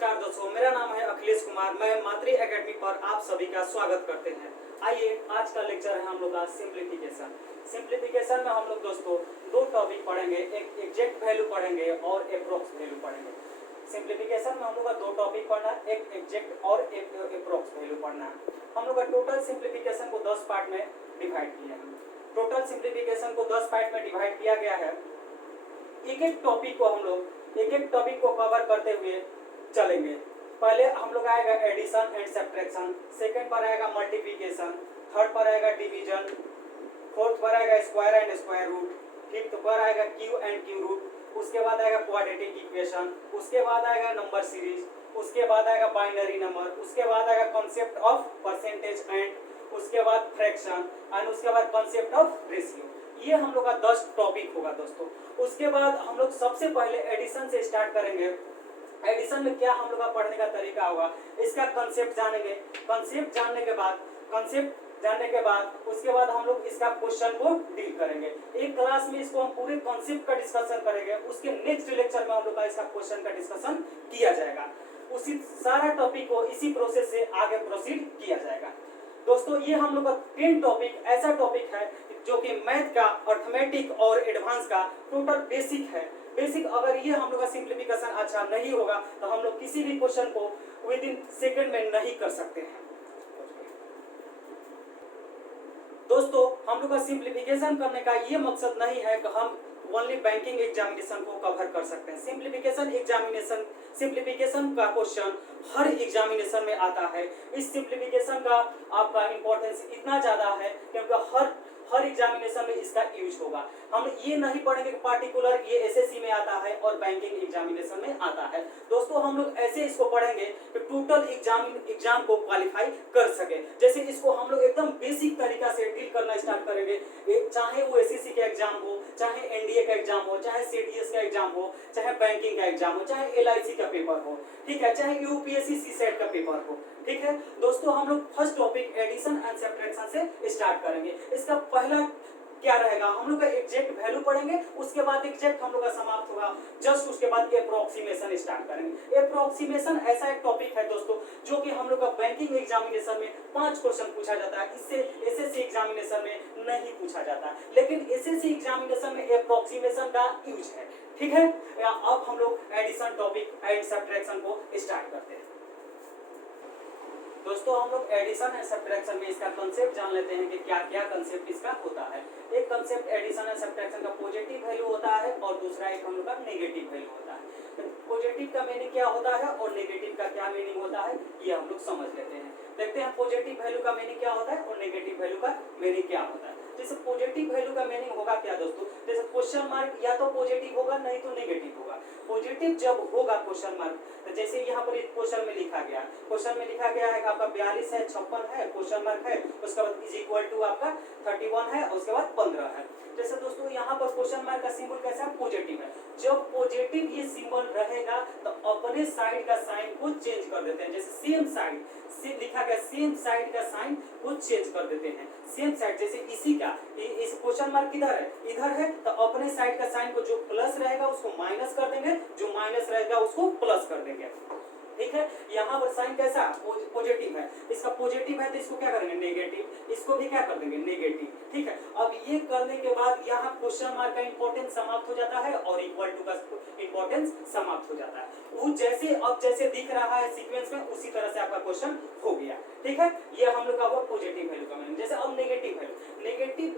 नमस्कार दोस्तों, मेरा नाम है अखिलेश कुमार। मैं मातृ एकेडमी पर आप सभी का स्वागत करते हैं। आइए, आज का लेक्चर है हम लोग का सिंप्लीफिकेशन। सिंप्लीफिकेशन में हम लोग दोस्तों दो टॉपिक पढ़ेंगे, एक एग्जैक्ट वैल्यू पढ़ेंगे और एप्रोक्स वैल्यू पढ़ेंगे। सिंप्लीफिकेशन में हम लोग का दो टॉपिक पढ़ना है, एक एग्जैक्ट और एक एप्रोक्स वैल्यू पढ़ना है। हम लोग का टोटल सिंप्लीफिकेशन को 10 पार्ट में डिवाइड किया है। टोटल सिंप्लीफिकेशन को 10 पार्ट में डिवाइड किया गया है। एक एक टॉपिक को कवर करते हुए चलेंगे। पहले हम लोग आएगा एडिशन एंड सब्ट्रैक्शन, सेकंड पर आएगा मल्टीप्लिकेशन, थर्ड पर आएगा डिवीजन, फोर्थ पर आएगा square and square root, fifth पर आएगा क्यू एंड क्यू रूट, उसके बाद आएगा क्वाड्रेटिक इक्वेशन, उसके बाद आएगा नंबर सीरीज, उसके बाद आएगा बाइनरी नंबर, उसके बाद आएगा कॉन्सेप्ट ऑफ परसेंटेज एंड उसके बाद फ्रैक्शन एंड उसके बाद कॉन्सेप्ट ऑफ रेशियो। ये हम लोग का 10 टॉपिक होगा दोस्तों। उसके बाद हम लोग सबसे पहले एडिशन से स्टार्ट करेंगे। एडिशन में क्या हम लोग का पढ़ने का तरीका होगा, इसका कंसेप्ट जानेंगे। कंसेप्ट जानने के बाद उसके बाद हम लोग इसका क्वेश्चन को डील करेंगे। एक क्लास में इसको हम पूरे कॉन्सेप्ट का डिस्कशन करेंगे, उसके नेक्स्ट लेक्चर में हम लोग का इसका क्वेश्चन का डिस्कशन किया जाएगा। उसी सारा टॉपिक को इसी प्रोसेस से आगे प्रोसीड किया जाएगा। दोस्तों, ये हम लोग का 10 टॉपिक ऐसा टॉपिक है जो कि मैथ का, अर्थमेटिक और एडवांस का टोटल बेसिक है। बेसिक अगर ये हम लोग का सिंप्लीफिकेशन अच्छा नहीं होगा तो हम लोग किसी भी क्वेश्चन को विद इन सेकंड में नहीं कर सकते हैं। दोस्तों, हम लोग का सिंप्लीफिकेशन करने का ये मकसद नहीं है कि हम ओनली बैंकिंग एग्जामिनेशन को कवर कर सकते हैं। सिंप्लीफिकेशन का क्वेश्चन हर एग्जामिनेशन में आता है। इस सिंप्लीफिकेशन का आपका इंपॉर्टेंस इतना ज्यादा है क्योंकि हर एग्जामिनेशन में इसका यूज होगा। हम ये नहीं पढ़ेंगे कि पार्टिकुलर ये एसएससी में आता है और बैंकिंग एग्जामिनेशन में आता है। दोस्तों, हम लोग ऐसे इसको पढ़ेंगे कि टोटल एग्जाम को क्वालिफाई कर सके। जैसे इसको हम लोग एकदम बेसिक तरीका से डील करना स्टार्ट करेंगे, चाहे वो एसएससी का एग्जाम हो, चाहे एनडीए का एग्जाम हो, चाहे सीडीएस का एग्जाम हो, चाहे बैंकिंग का एग्जाम हो, चाहे एलआईसी का पेपर हो, ठीक है, चाहे यूपीएससी सीसेट का पेपर हो, ठीक है। दोस्तों, हम लोग first topic addition and subtraction से स्टार्ट करेंगे। इसका पहला क्या रहेगा, हम लोग का एग्जैक्ट वैल्यू पढ़ेंगे, उसके बाद एग्जैक्ट हम लोग का समाप्त होगा। जस्ट उसके बाद एप्रोक्सीमेशन स्टार्ट करेंगे। एप्रोक्सीमेशन ऐसा एक टॉपिक है दोस्तों जो कि हम लोग का बैंकिंग एग्जामिनेशन में 5 क्वेश्चन पूछा जाता है। इससे एसएससी एग्जामिनेशन में नहीं पूछा जाता, लेकिन एसएससी एग्जामिनेशन में एप्रोक्सीमेशन का यूज है, ठीक है। अब हम लोग एडिशन टॉपिक एंड सब्ट्रैक्शन को स्टार्ट करते हैं। दोस्तों, हम लोग एडिशन एंड सब्ट्रैक्शन में इसका कंसेप्ट जान लेते हैं कि क्या क्या कंसेप्ट इसका होता है। एक कंसेप्ट एडिशन एंड सब्ट्रैक्शन का पॉजिटिव वैल्यू होता है और दूसरा एक हम लोग का नेगेटिव वैल्यू होता है। पॉजिटिव का मीनिंग क्या होता है और नेगेटिव का क्या मीनिंग होता है, ये हम लोग समझ लेते हैं। देखते हैं पॉजिटिव वैल्यू का मीनिंग क्या होता है और नेगेटिव वैल्यू का मीनिंग क्या होता है। जैसे पॉजिटिव वैल्यू का मीनिंग होगा क्या दोस्तों, जैसे क्वेश्चन मार्क या तो पॉजिटिव होगा नहीं तो नेगेटिव होगा। पॉजिटिव जब होगा क्वेश्चन मार्क, तो जैसे यहाँ पर क्वेश्चन में लिखा गया है कि आपका 42 है, 56 है, क्वेश्चन मार्क है, उसके बाद इज इक्वल टू आपका 31 है, उसके बाद 15 है। जैसे दोस्तों यहाँ पर क्वेश्चन मार्क का सिंबल कैसा है, पॉजिटिव है। जब पॉजिटिव ये सिंबल रहेगा तो अपने साइड का साइन को चेंज कर देते हैं। जैसे सेम साइड से लिखा गया, सेम साइड का साइन को चेंज कर देते हैं। सेम साइड जैसे इसी का इस क्वेश्चन मार्क किधर है, इधर है, तो अपने साइड का साइन को जो प्लस रहेगा उसको माइनस कर देंगे, जो माइनस रहेगा उसको प्लस कर देंगे, ठीक है। यहाँ पर साइन कैसा पॉजिटिव है, इसका पॉजिटिव है तो इसको क्या करेंगे नेगेटिव, इसको भी क्या कर देंगे नेगेटिव, ठीक है। अब ये करने के बाद यहाँ क्वेश्चन मार्क का इंपॉर्टेंस समाप्त हो जाता है और इक्वल टू का इंपॉर्टेंस समाप्त हो जाता है। वो जैसे दिख रहा है सीक्वेंस में उसी तरह से आपका क्वेश्चन हो गया, ठीक है। ये हम लोग का हुआ पॉजिटिव वैल्यू का मीनिंग। जैसे अब नेगेटिव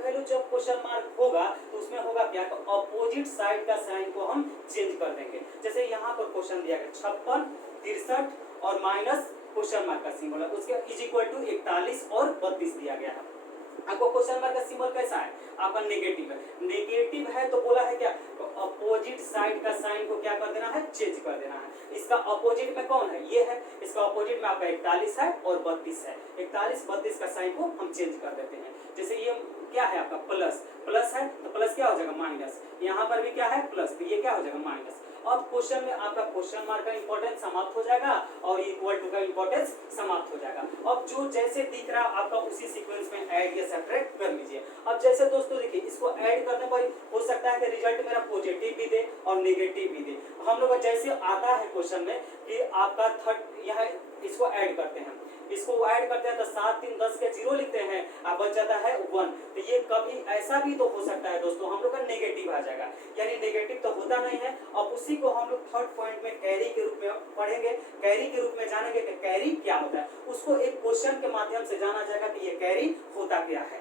वैल्यू जब क्वेश्चन मार्क होगा तो उसमें होगा क्या, तो अपोजिट साइड का साइन को हम चेंज कर देंगे। जैसे यहाँ पर क्वेश्चन दिया गया 56, 63 और माइनस क्वेश्चन मार्क का सिंबल है, उसके इज इक्वल टू 41 और 32 दिया गया है। आपको क्वेश्चन मार्क का सिंबल कैसा है, आपका नेगेटिव है तो बोला है क्या, तो अपोजिट साइड का साइन को क्या कर देना है, चेंज कर देना है। इसका अपोजिट में कौन है, ये है, इसका अपोजिट में आपका 41 है और 32 है। 41, 32 का साइन को हम चेंज कर देते हैं। जैसे ये क्या है आपका प्लस है तो प्लस क्या हो जाएगा माइनस, यहाँ पर भी क्या है प्लस, तो ये क्या हो जाएगा माइनस। अब क्वेश्चन में आपका क्वेश्चन मार्क का इंपॉर्टेंस समाप्त हो जाएगा और इक्वल टू का इंपॉर्टेंस समाप्त हो जाएगा। अब जो जैसे दिख रहा आपका उसी सीक्वेंस में ऐड या सब्ट्रैक्ट कर लीजिए। अब जैसे दोस्तों देखिए इसको ऐड करने पर हो सकता है कि रिजल्ट मेरा पॉजिटिव भी दे और नेगेटिव भी दे। हम लोग जैसे आता है क्वेश्चन में कि आपका थर्ड यहाँ इसको ऐड करते हैं, इसको ऐड करते हैं तो 7 3 10 के 0 लिखते हैं, अब बच जाता है 1। तो ये कभी ऐसा भी तो हो सकता है दोस्तों हम लोग का नेगेटिव आ जाएगा, यानी नेगेटिव तो होता नहीं है। अब उसी को हम लोग थर्ड पॉइंट में कैरी के रूप में पढ़ेंगे, कैरी के रूप में जानेंगे कि कैरी क्या होता है। उसको एक क्वेश्चन के माध्यम से जाना जाएगा कि ये कैरी होता क्या है।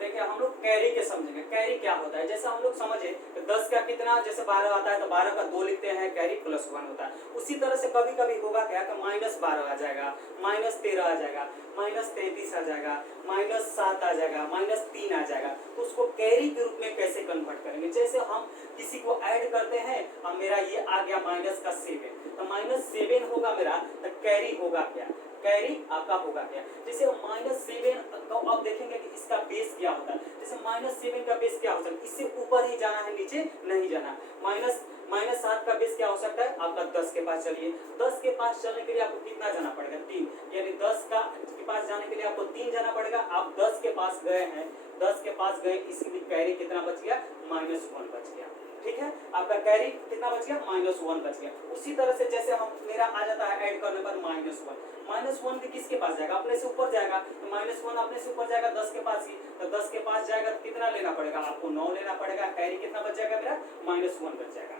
देखिए हम लोग कैरी के समझेंगे कैरी क्या होता है। जैसे हम लोग समझे 10 का कितना, जैसे 12 आता है तो 12 का 2 लिखते हैं, कैरी +1 होता है। उसी तरह से कभी कभी होगा क्या कि -12 आ जाएगा, -13 आ जाएगा, -33 आ जाएगा, -7 आ जाएगा, -3 आ जाएगा। तो उसको कैरी के रूप में कैसे कन्वर्ट करेंगे। जैसे हम किसी को ऐड करते हैं, अब मेरा ये आ गया -7, तो -7 होगा मेरा, तो कैरी होगा क्या, कैरी आपका होगा क्या। जैसे -7 तो अब देखेंगे कि इसका बेस क्या होता है। जैसे -7 का बेस क्या हो सकता है, इससे ऊपर ही जाना है, नीचे नहीं जाना। -7 का बेस क्या हो सकता है आपका 10 के पास चलिए, 10 के पास चलने के लिए आपको कितना जाना पड़ेगा 3, यानी 10 के पास जाने के लिए आपको 3 जाना पड़ेगा। आप 10 के पास गए हैं, 10 के पास गए, इसलिए कैरी कितना बच गया -1 बच गया। ठीक है, आपका कैरी कितना बच गया -1 बच गया। उसी तरह से जैसे हम मेरा आ जाता है ऐड करने पर -1 भी किसके पास जाएगा, अपने से ऊपर जाएगा। तो -1 अपने से ऊपर जाएगा 10 के पास ही, तो 10 के पास जाएगा तो कितना लेना पड़ेगा आपको 9 लेना पड़ेगा। कैरी कितना बच जाएगा मेरा -1 बच जाएगा।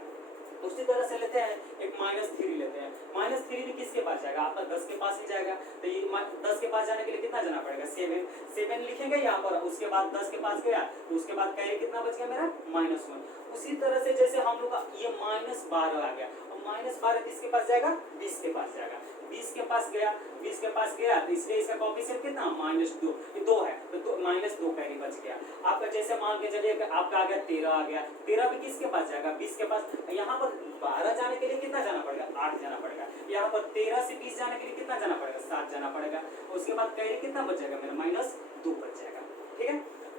उसी तरह से लेते हैं एक -3 लेते हैं, -3 भी किसके पास जाएगा आपका 10 के पास ही जाएगा। तो ये 10 के पास जाने के लिए कितना जाना पड़ेगा 7 लिखेंगे यहाँ पर। उसके बाद 10 के पास गया तो उसके बाद कैरी कितना बच गया मेरा -1। उसी तरह से जैसे हम लोग का ये -12 आ गया, और -12 किसके पास जाएगा 20 के पास जाएगा, 20 के पास गया, 20 के पास गया तो इसलिए इसका कोएफिशिएंट कितना -2, ये 2 है तो -2 कैरी बच गया आपका। जैसे मान के चलिए कि आपका आ गया 13 आ गया, 13 भी किसके पास जाएगा 20 के पास। यहाँ पर 12 जाने के लिए कितना जाना पड़ेगा 8 जाना पड़ेगा। यहाँ पर 13 से 20 जाने के लिए कितना जाना पड़ेगा 7 जाना पड़ेगा। उसके बाद कैरी कितना बच जाएगा मेरा -2 बच जाएगा। ठीक है,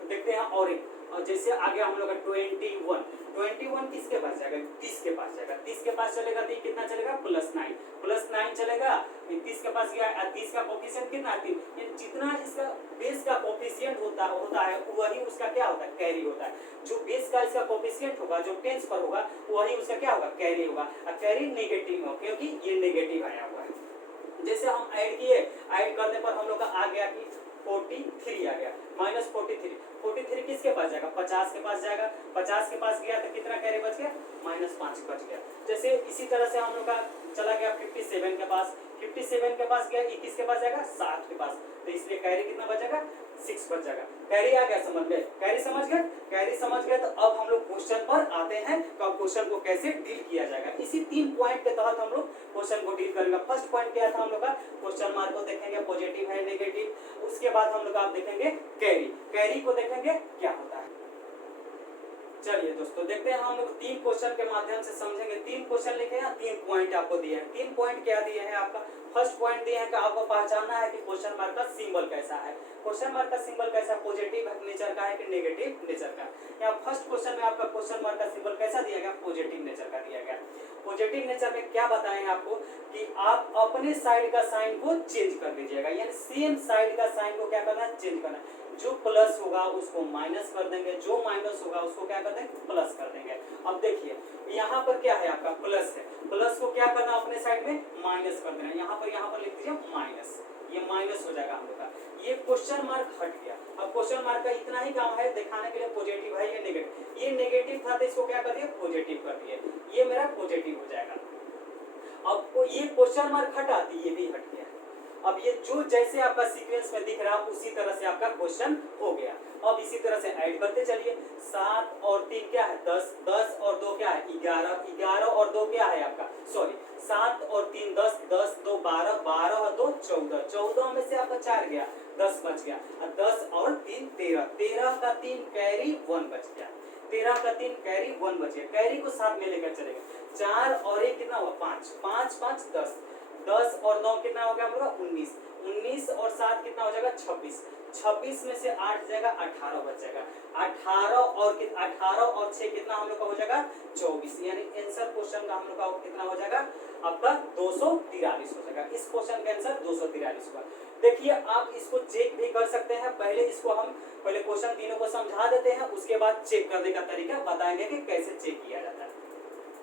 देखते हैं और एक, और जैसे आगे हम लोग 21 किसके पास जाएगा 30 के पास जाएगा, 30 के पास चलेगा तो कितना चलेगा +9 चलेगा। 30 के पास गया, 30 का कोएफिशिएंट कितना 3, जितना इसका बेस का कोएफिशिएंट होता है वही उसका क्या होता है कैरी होता है। जो बेस का इसका कोएफिशिएंट होगा, जो टेंस पर होगा वही उसका क्या होगा कैरी होगा। और कैरी नेगेटिव हो क्योंकि ये नेगेटिव आया हुआ है। जैसे हम ऐड किए, ऐड करने पर हम लोग का आ गया कि 43 आ गया, -43 किसके पास जाएगा 50 के पास जाएगा, 50 के पास गया तो कितना कैरी बच गया -5 बच गया। जैसे इसी तरह से हम लोग का चला गया 57 के पास, 57 के पास गया, 21 के पास जाएगा 60 के पास, तो इसलिए कैरी कितना बचेगा 6 बच जाएगा। कैरी आ गया समझ में, कैरी समझ गए, कैरी समझ गए। तो अब हम लोग क्वेश्चन पर आते हैं कि क्वेश्चन को कैसे डील किया जाएगा। इसी 3 पॉइंट के तहत हम लोग क्वेश्चन को डील करेंगे। फर्स्ट पॉइंट क्या था हम लोग का, क्वेश्चन मार्क को देखेंगे पॉजिटिव है नेगेटिव। उसके बाद हम लोग आप देखेंगे कैरी, कैरी को देखेंगे क्या होता है। चलिए दोस्तों देखते हैं हम लोग 3 क्वेश्चन के माध्यम से समझेंगे। 3 क्वेश्चन लिखे हैं, 3 पॉइंट आपको दिए हैं। 3 पॉइंट क्या दिए हैं आपका, फर्स्ट पॉइंट दिए हैं कि आपको पहचानना है कि क्वेश्चन मार्क का सिंबल कैसा है। क्वेश्चन मार्क का सिंबल कैसा, पॉजिटिव नेचर का है कि नेगेटिव नेचर का। यहाँ फर्स्ट क्वेश्चन में आपका क्वेश्चन मार्क का सिंबल कैसा दिया गया, पॉजिटिव नेचर का दिया गया। पॉजिटिव नेचर में क्या बताएं आपको कि आप अपने साइड का साइन को चेंज कर दीजिएगा, यानी सेम साइड का साइन को क्या करना है चेंज करना है। जो प्लस होगा उसको माइनस कर देंगे, जो माइनस होगा उसको क्या कर देंगे प्लस कर देंगे। अब देखिए यहाँ पर क्या है आपका प्लस है, प्लस को क्या करना अपने साइड में माइनस कर देना। यहाँ पर लिख दीजिए माइनस, ये माइनस हो जाएगा हम लोग का। ये क्वेश्चन मार्क हट गया। अब क्वेश्चन मार्क का इतना ही काम है दिखाने के लिए पॉजिटिव है या नेगेटिव। ये नेगेटिव था तो इसको क्या कर दिया पॉजिटिव कर दिए, ये मेरा पॉजिटिव हो जाएगा। अब ये क्वेश्चन मार्क हटा दी, ये भी हट गया। अब ये जो जैसे आपका सीक्वेंस में दिख रहा उसी तरह से आपका क्वेश्चन हो गया। अब इसी तरह से ऐड करते चलिए, 7 और 3 क्या है 10, 10 और 2 क्या है 11, 11 और 2 क्या है आपका 7 और 3 10, 10 2 12, 12 और 2 14, 14 में से आपका 4 गया 10 बच गया, 10 और 3 13, 13 का 3 कैरी 1 बच गया, 13 का 3 कैरी 1 बच गया। कैरी को साथ में लेकर चलेगा, 4 और 1 कितना हुआ 5, 5 5 10, 10 और 9 कितना हो गया हम लोग 19, 19 और 7 कितना हो जाएगा 26। 26 में से 8 जाएगा 18 बच जाएगा। 18 और 6 कितना हम लोग का हो जाएगा 24। यानी आंसर क्वेश्चन का हम लोग का कितना हो जाएगा आपका 243 हो जाएगा। इस क्वेश्चन का आंसर 243 होगा। देखिए आप इसको चेक भी कर सकते हैं। पहले इसको हम पहले क्वेश्चन तीनों को समझा देते हैं, उसके बाद चेक करने का तरीका बताएंगे कि कैसे चेक किया जाता है।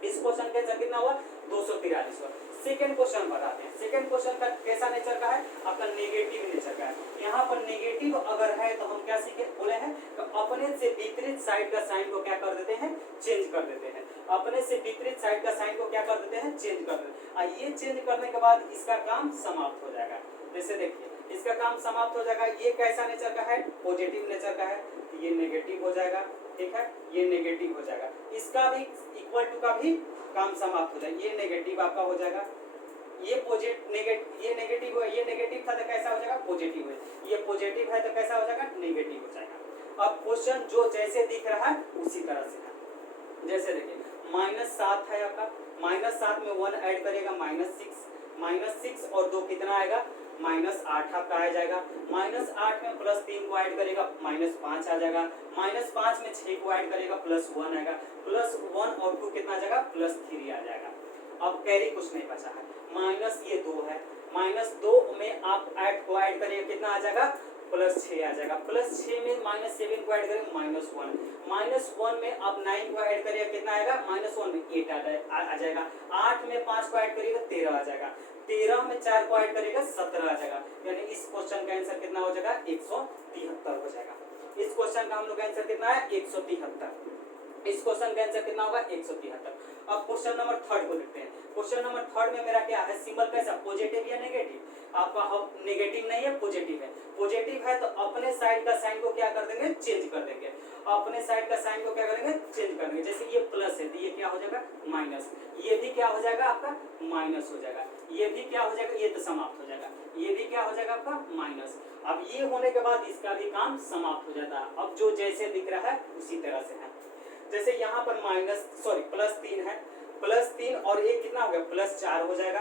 इस क्वेश्चन का आंसर कितना हुआ 243 हुआ। सेकंड क्वेश्चन बताते हैं। सेकंड क्वेश्चन का कैसा नेचर का है आपका नेगेटिव नेचर का है। यहाँ पर नेगेटिव अगर है तो हम क्या सीखे बोले हैं तो अपने से विपरीत साइड का साइन को क्या कर देते हैं चेंज कर देते हैं। अपने से विपरीत साइड का साइन को क्या कर देते हैं चेंज कर देते हैं। ये चेंज करने के बाद इसका काम समाप्त हो जाएगा। जैसे देखिए इसका काम समाप्त हो जाएगा। ये कैसा नेचर का है पॉजिटिव नेचर का है, ये नेगेटिव हो जाएगा। ठीक है ये नेगेटिव हो जाएगा। इसका भी इक्वल टू का भी काम समाप्त हो जाएगा। ये नेगेटिव आपका हो जाएगा। ये नेगेटिव है, ये नेगेटिव था तो कैसा हो जाएगा पॉजिटिव है। ये पॉजिटिव है तो कैसा हो जाएगा नेगेटिव हो जाएगा। अब क्वेश्चन जो जैसे दिख रहा है उसी तरह से है। जैसे देखिए -7 है आपका, -7 में 1 ऐड करेगा -6 और 2 कितना आएगा -8 आपका आ जाएगा। -8 में +3 को ऐड करेगा -5 आ जाएगा। -5 में 6 को ऐड करेगा +1 आएगा। +1 और 2 कितना आ जाएगा +3 आ जाएगा। अब कैरी कुछ नहीं बचा है। माइनस ये 2 है, -2 में आप 8 को ऐड करिए कितना आ जाएगा +6 आ जाएगा। +6 में -7 को ऐड करें -1 -1 में आप 9 को ऐड करिए कितना आएगा -1 में 8 आ जाएगा। 8 में 5 को ऐड करिएगा 13 आ जाएगा। 13 में 4 को ऐड करिएगा 17 आ जाएगा। यानी इस क्वेश्चन का आंसर कितना हो जाएगा 173 हो जाएगा। इस क्वेश्चन का हम लोग का आंसर कितना है 173। इस क्वेश्चन का आंसर कितना होगा 173। अब क्वेश्चन नंबर 3 को देखते हैं। क्वेश्चन नंबर 3 में मेरा क्या है सिंबल कैसा पॉजिटिव या नेगेटिव। आपका नेगेटिव नहीं है पॉजिटिव है। पॉजिटिव है तो अपने साइड का साइन को क्या कर देंगे चेंज कर देंगे। अपने साइड का साइन को क्या करेंगे चेंज कर देंगे। जैसे ये प्लस है तो ये क्या हो जाएगा माइनस। ये भी क्या हो जाएगा आपका माइनस हो जाएगा। ये भी क्या हो जाएगा ये तो समाप्त हो जाएगा। ये भी क्या हो जाएगा आपका माइनस। अब ये होने के बाद इसका भी काम समाप्त हो जाता है। अब जो जैसे दिख रहा है उसी तरह से है। जैसे यहाँ पर +3 है, +3 और एक कितना हो गया +4 हो जाएगा।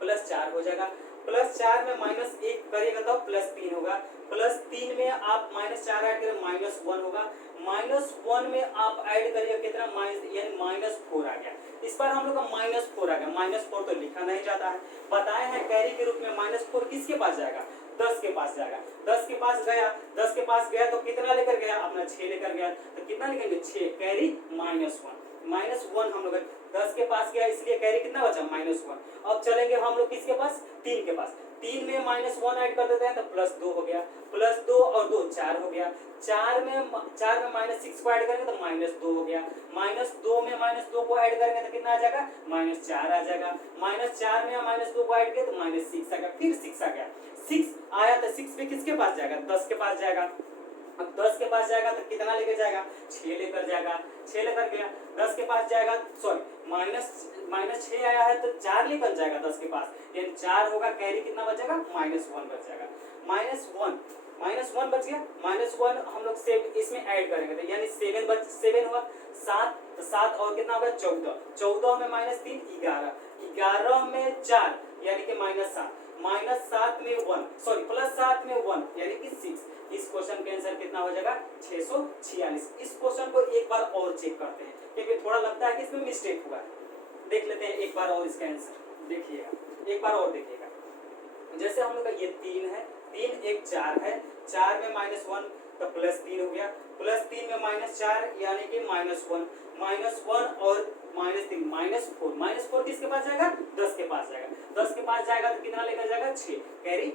+4 हो जाएगा। +4 में -1 करेगा तो +3 होगा। +3 में आप -4 ऐड करें -1 होगा। -1 में आप ऐड करिए कितना यानी -4 आ गया। इस बार हम लोग का -4 आ गया। -4 तो लिखा नहीं जाता है। बताए हैं कैरी के रूप में -4 किसके पास जाएगा 10 के पास जाएगा। 10 के पास गया, 10 के पास गया तो कितना लेकर गया अपना 6 लेकर गया तो कितना लिखेंगे 6 कैरी -1 हम लोग 10 के पास गया इसलिए कैरी कितना बचा -1। अब चलेंगे हम लोग किसके पास 3 के पास। 3 में -1 ऐड कर देते हैं तो +2 हो गया। +2 और 2 4 हो गया। 4 में -6 को ऐड करेंगे तो -2 हो गया। -2 में -2 को ऐड करेंगे तो कितना आ जाएगा -4 आ जाएगा। -4 में -2 को ऐड किया तो -6 आ गया। फिर 6 आ गया। 6 आया तो 6 भी किसके पास जाएगा 10 के पास जाएगा। अब 10 के पास जाएगा तो कितना लेकर जाएगा 6 लेकर जाएगा। 6 लेकर गया 10 के पास जाएगा -6 आया है तो 4 लेकर जाएगा 10 के पास यानी 4 होगा। कैरी कितना बचेगा -1 बच जाएगा। -1 बच गया। -1 हम लोग इसमें ऐड करेंगे तो यानी 7 हुआ। 7 और कितना होगा 14। 14 में -3 11। 11 में 4 यानी कि -7। -7 में 1 +7 में 1 यानी कि 6। इस क्वेश्चन का आंसर कितना हो जाएगा 646। इस क्वेश्चन को एक बार और चेक करते हैं क्योंकि थोड़ा लगता है कि इसमें मिस्टेक हुआ है। देख लेते हैं एक बार और इसका आंसर देखिएगा। एक बार और देखिएगा। जैसे हम लोग का ये 3 है, 3 एक 4 है। 4 में -1 तो +3 हो गया। +3 में -4 यानी कि -1 और -3 -4 किसके पास जाएगा 10 के पास जाएगा। 10 के पास जाएगा तो कितना लेकर जाएगा 6 कैरी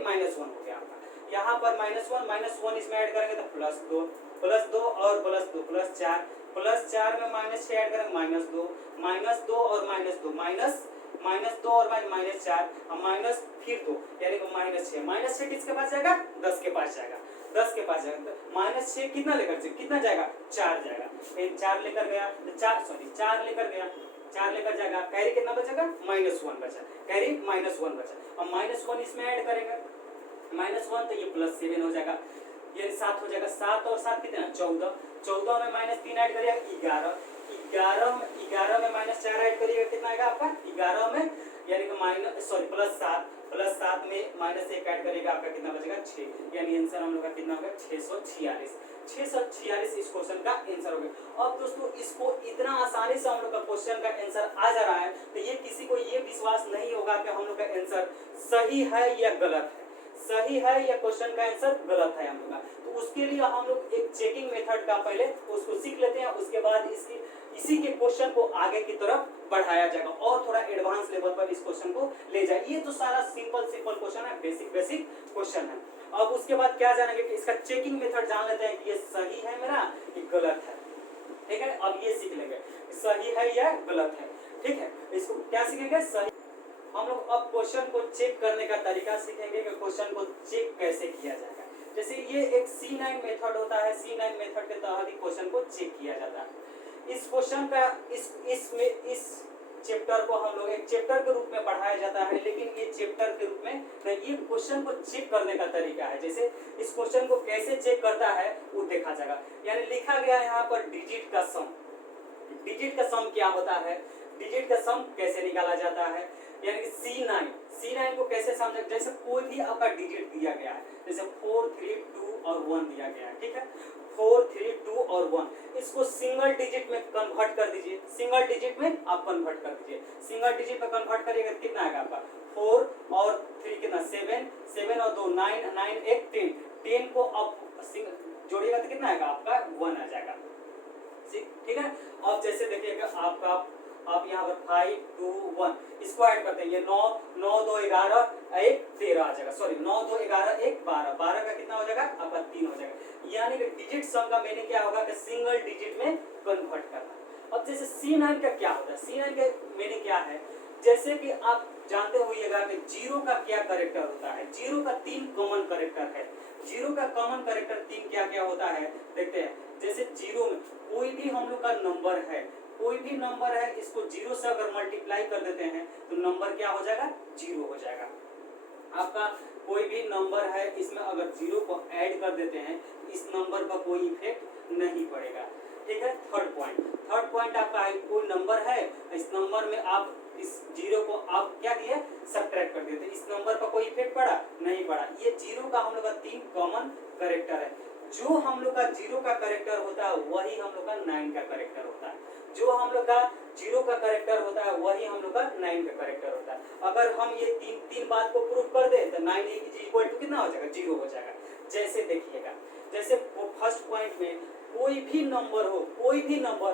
-1 हो गया आपका। यहाँ पर -1 इसमें ऐड करेंगे तो +2 और +2 +4 +4 में -6 ऐड करेंगे -2 और -2 और -4 फिर 2 यानी कि -6 किसके पास जाएगा 10 के पास जाएगा। 10 के पास जाएगा -6 कितना लेकर कितना जाएगा 4 जाएगा। 4 लेकर गया 4 लेकर गया 4 लेकर जाएगा। कैरी कितना बचेगा -1 बचा। कैरी -1 बचा। अब -1 इसमें ऐड करेंगे -1 तो ये +7 हो जाएगा। ये 7 हो जाएगा। 7 और 7 कितना 14। 14 में -3 ऐड करिएगा 11 में -4 ऐड करिएगा कितना आएगा आपका 11 में यानी कि +7 में -1 ऐड करेगा आपका कितना बचेगा 6, यानी आंसर हम लोग का कितना होगा 646। 646 इस क्वेश्चन का आंसर हो गया। अब दोस्तों इसको इतना आसानी से हम लोग का क्वेश्चन का आंसर आ जा रहा है तो ये किसी को ये विश्वास नहीं होगा कि हम लोग का आंसर सही है या गलत है, सही है या क्वेश्चन का आंसर गलत है हम लोग का। तो उसके लिए हम लोग एक चेकिंग मेथड का पहले उसको सीख लेते हैं, उसके बाद इसी के क्वेश्चन को आगे की तरफ बढ़ाया जाएगा और थोड़ा एडवांस लेवल पर इस क्वेश्चन को ले जाए। ये तो सारा सिंपल क्वेश्चन है, बेसिक क्वेश्चन है। अब उसके बाद क्या जानेंगे कि इसका चेकिंग मेथड जान लेते हैं कि ये सही है मेरा कि गलत है। ठीक है, अब ये सीख लेंगे सही है या गलत है। ठीक है, इसको क्या सीखेंगे सही। हम लोग अब क्वेश्चन को चेक करने का तरीका सीखेंगे कि क्वेश्चन को चेक कैसे किया जाएगा। जैसे ये एक C9 मेथड होता है, C9 मेथड के तहत ही क्वेश्चन को चेक किया जाता है। इस क्वेश्चन का इस चैप्टर को हम लोग एक चैप्टर के रूप में पढ़ाया जाता है, लेकिन ये चैप्टर के रूप में नहीं, ये क्वेश्चन को चेक करने का तरीका है। जैसे इस क्वेश्चन को कैसे चेक करता है वो देखा जाएगा। यानी लिखा गया है यहाँ पर डिजिट का सम। डिजिट का सम क्या होता है, डिजिट का सम कैसे निकाला जाता है, यानी कि C9 को कैसे समझे। जैसे कोई भी आपका डिजिट दिया गया है, जैसे 4, 3, 2 और 1 दिया गया है। ठीक है, 4, 3, 2 और 1, इसको सिंगल डिजिट में कन्वर्ट कर दीजिए। सिंगल डिजिट में आप कन्वर्ट कर दीजिए। सिंगल डिजिट में कन्वर्ट करिएगा कितना आएगा आपका 4 और 3 कितना 7, 7 और 2 9, 9 1 10, 10 को आप जोड़िएगा तो कितना आएगा आपका 1 आ जाएगा। ठीक है, अब जैसे देखिएगा आपका आप यहाँ पर 5, 2, 1 इसको ऐड करते हैं, ये 9, 9 2 11 1 13 आ जाएगा। सॉरी 9 2 11 1 12, 12 का कितना हो जाएगा आपका 3 हो जाएगा। यानी कि डिजिट सम का मीनिंग क्या होगा कि सिंगल डिजिट में कन्वर्ट करना। अब जैसे C9 का क्या होता है, C9 का मीनिंग क्या है, जैसे कि आप जानते होइएगा कि जीरो का क्या कैरेक्टर होता है। जीरो का 3 कॉमन कैरेक्टर है। जीरो का कॉमन कैरेक्टर 3 क्या क्या होता है देखते हैं। जैसे जीरो में कोई भी हम लोग का नंबर है, कोई भी नंबर है, इसको जीरो से अगर मल्टीप्लाई कर देते हैं तो नंबर क्या हो जाएगा 0 हो जाएगा। आपका कोई भी नंबर है, इसमें अगर 0 को ऐड कर देते हैं इस नंबर का कोई इफेक्ट नहीं पड़ेगा। ठीक है, थर्ड पॉइंट आपका है, कोई नंबर है, इस नंबर में आप इस 0 को आप क्या किए सब्ट्रैक्ट कर देते, इस नंबर पर कोई इफेक्ट पड़ा नहीं पड़ा। ये 0 का हम लोग का 3 कॉमन कैरेक्टर है। जो हम लोग का 0 का कैरेक्टर होता है वही हम लोग का 9 का कैरेक्टर होता है। जो हम लोग का 0 का कैरेक्टर होता है वही हम लोग का 9 का कैरेक्टर होता है। अगर हम ये तीन बात को प्रूव कर दे तो 9 इक्वल टू कितना हो जाएगा 0 हो जाएगा। जैसे देखिएगा, जैसे फर्स्ट पॉइंट में कोई भी नंबर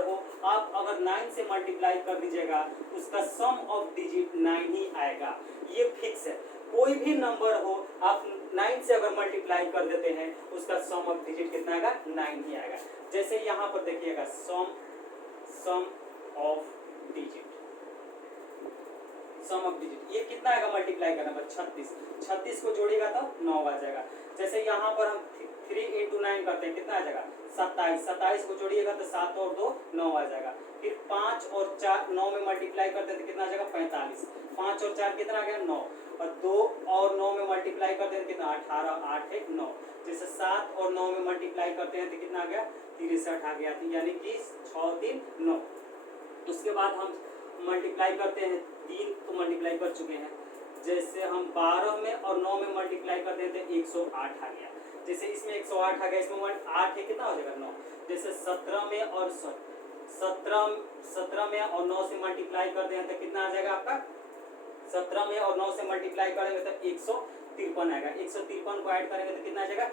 हो, आप अगर 9 से मल्टीप्लाई कर दीजिएगा उसका सम ऑफ डिजिट 9 ही आएगा, ये फिक्स है। कोई भी नंबर हो आप 9 से अगर मल्टीप्लाई कर देते हैं उसका सम ऑफ डिजिट कितना आएगा 9 ही आएगा। जैसे यहाँ पर देखिएगा सम ऑफ डिजिट ये कितना आएगा मल्टीप्लाई करने पर 36 को जोड़िएगा तो 9 आ जाएगा। जैसे यहाँ पर हम 3 × 9 करते हैं कितना आ जाएगा 27 को जोड़िएगा तो 7 और 2 9 आ जाएगा। फिर 5 और 4 9 में मल्टीप्लाई करते हैं तो कितना आ जाएगा 45, 5 और 4 कितना आ गया 9, और 2 और 9 में मल्टीप्लाई करते हैं कितना 18, 8 1 9। जैसे 7 और 9 में मल्टीप्लाई करते हैं तो कितना आ गया 63 आ गया, यानी कि 6 3 9। उसके बाद हम मल्टीप्लाई करते हैं 3 तो मल्टीप्लाई कर चुके हैं। जैसे हम 12 में और 9 में मल्टीप्लाई करते हैं तो 108 आ गया। जैसे इसमें 108 आ गया, इसमें 8 है कितना हो जाएगा 9। जैसे 17 में और 9 से मल्टीप्लाई करते हैं तो कितना आ जाएगा आपका 17 में और 9 से मल्टीप्लाई करेंगे तो 153 आएगा। 153 को ऐड करेंगे तो कितना आ जाएगा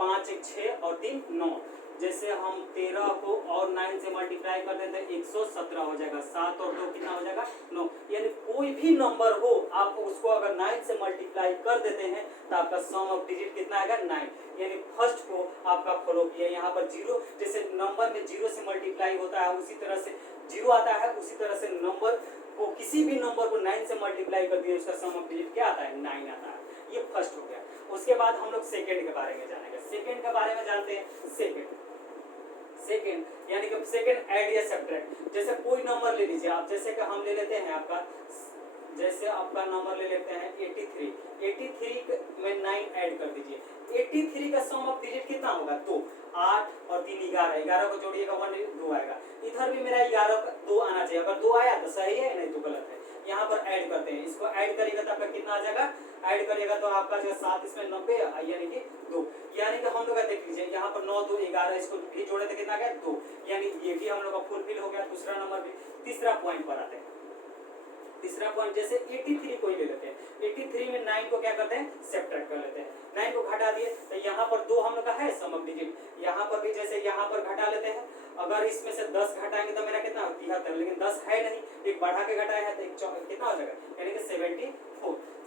5 1 6 और 3 9। जैसे हम 13 को और 9 से मल्टीप्लाई कर देते हैं 117 हो जाएगा। 7 और 2 कितना हो जाएगा 9। यानी कोई भी नंबर हो आप उसको अगर 9 से मल्टीप्लाई कर देते हैं तो आपका सम ऑफ डिजिट कितना आएगा 9। यानी फर्स्ट को आपका फॉलो किया। यहाँ पर 0 जैसे नंबर में 0 से मल्टीप्लाई होता है उसी तरह से 0 आता है, उसी तरह से नंबर को किसी भी नंबर को 9 से मल्टीप्लाई कर दिए उसका सम ऑफ डिजिट क्या आता है 9 आता है। ये फर्स्ट हो गया। उसके बाद हम लोग सेकेंड के बारे में जानेंगे। सेकेंड के बारे में जानते हैं। सेकेंड यानी कि सेकेंड ऐड या सब्ट्रैक्ट। जैसे कोई नंबर ले लीजिए आप, जैसे कि हम ले लेते हैं आपका, जैसे आपका नंबर ले लेते हैं 83 में 9 ऐड कर दीजिए। 83 का सम ऑफ डिजिट कितना होगा 2, 8 और 3 11 को जोड़िएगा 1 2 आएगा। इधर भी मेरा 11 2 आना चाहिए, अगर 2 आया तो सही है नहीं तो गलत है। यहाँ पर ऐड करते हैं, इसको ऐड करेगा तो आपका कितना आ जाएगा, ऐड करेगा तो आपका जो 7 इसमें 90 यानी कि 2, यानी कि हम लोग का देख लीजिए यहाँ पर 9 2 11, इसको भी जोड़े तो कितना गया 2, यानी ये भी हम लोग का फुलफिल हो गया, दूसरा नंबर भी। तीसरा पॉइंट पर आते हैं, तीसरा पॉइंट जैसे 83 को ही ले लेते हैं, 83 में 9 को क्या करते हैं, सब्ट्रैक्ट कर लेते हैं, 9 को घटा दिए तो यहाँ पर 2 हम लोग का है सम ऑफ डिजिट, यहाँ पर भी जैसे यहाँ पर घटा लेते हैं, अगर इसमें से 10 घटाएंगे तो मेरा कितना 73, लेकिन 10 है नहीं, एक बढ़ा के घटाया है तो कितना हो जाएगा, यानी कि 74,